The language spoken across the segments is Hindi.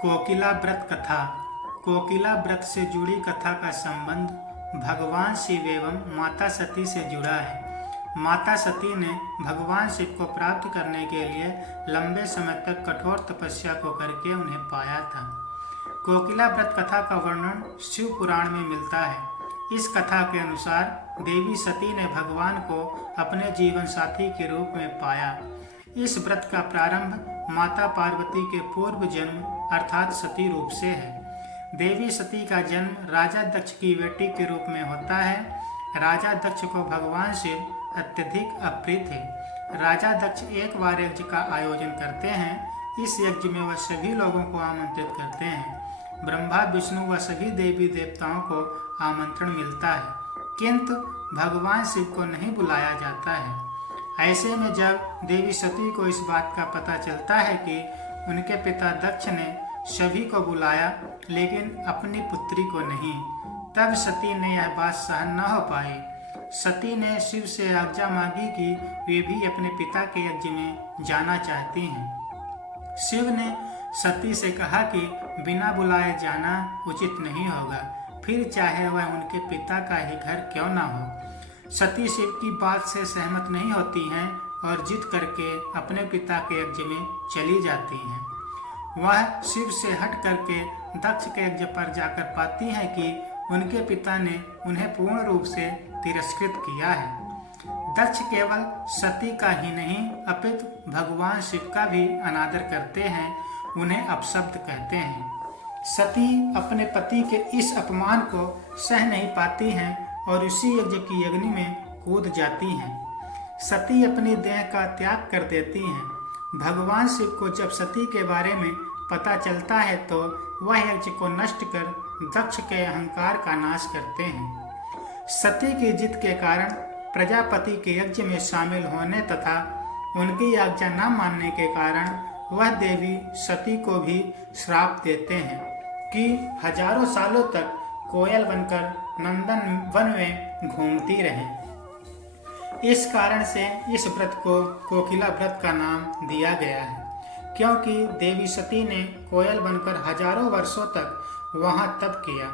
कोकिला व्रत कथा। कोकिला व्रत से जुड़ी कथा का संबंध भगवान शिव एवं माता सती से जुड़ा है। माता सती ने भगवान शिव को प्राप्त करने के लिए लंबे समय तक कठोर तपस्या को करके उन्हें पाया था। कोकिला व्रत कथा का वर्णन शिव पुराण में मिलता है। इस कथा के अनुसार देवी सती ने भगवान को अपने जीवन साथी के रूप में पाया। इस व्रत का प्रारंभ माता पार्वती के पूर्व जन्म अर्थात सती रूप से है। देवी सती का जन्म राजा दक्ष की बेटी के रूप में होता है। राजा दक्ष को भगवान शिव अत्यधिक अप्रिय थे। राजा दक्ष एक बार यज्ञ का आयोजन करते हैं। इस यज्ञ में वह सभी लोगों को आमंत्रित करते हैं। ब्रह्मा विष्णु व सभी देवी देवताओं को आमंत्रण मिलता है, किंतु भगवान शिव को नहीं बुलाया जाता है। ऐसे में जब देवी सती को इस बात का पता चलता है कि उनके पिता दक्ष ने सभी को बुलाया लेकिन अपनी पुत्री को नहीं, तब सती ने यह बात सहन न हो पाई। सती ने शिव से आज्ञा मांगी कि वे भी अपने पिता के यज्ञ में जाना चाहती हैं। शिव ने सती से कहा कि बिना बुलाए जाना उचित नहीं होगा, फिर चाहे वह उनके पिता का ही घर क्यों न हो। सती शिव की बात से सहमत नहीं होती हैं और जिद करके अपने पिता के यज्ञ में चली जाती हैं। वह शिव से हट करके दक्ष के यज्ञ पर जाकर पाती हैं कि उनके पिता ने उन्हें पूर्ण रूप से तिरस्कृत किया है। दक्ष केवल सती का ही नहीं अपितु भगवान शिव का भी अनादर करते हैं, उन्हें अपशब्द कहते हैं। सती अपने पति के इस अपमान को सह नहीं पाती हैं और उसी यज्ञ की अग्नि में कूद जाती हैं। सती अपनी देह का त्याग कर देती हैं। भगवान शिव को जब सती के बारे में पता चलता है तो वह यज्ञ को नष्ट कर दक्ष के अहंकार का नाश करते हैं। सती की जिद के कारण प्रजापति के यज्ञ में शामिल होने तथा उनकी आज्ञा न मानने के कारण वह देवी सती को भी श्राप देते हैं कि हजारों सालों तक कोयल बनकर नंदन वन में घूमती रहे। इस कारण से इस व्रत को कोकिला व्रत का नाम दिया गया है, क्योंकि देवी सती ने कोयल बनकर हजारों वर्षों तक वहां तप किया,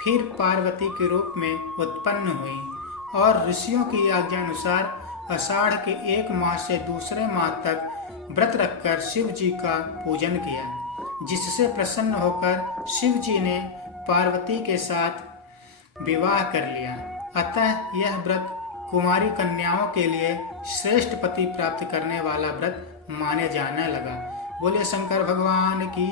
फिर पार्वती के रूप में उत्पन्न हुई और ऋषियों की आज्ञानुसार आषाढ़ के एक माह से दूसरे माह तक व्रत रखकर शिव जी का पूजन किया, जिससे प्रसन्न होकर शिव जी ने पार्वती के साथ विवाह कर लिया। अतः यह व्रत कुमारी कन्याओं के लिए श्रेष्ठ पति प्राप्त करने वाला व्रत माने जाने लगा। बोले शंकर भगवान की।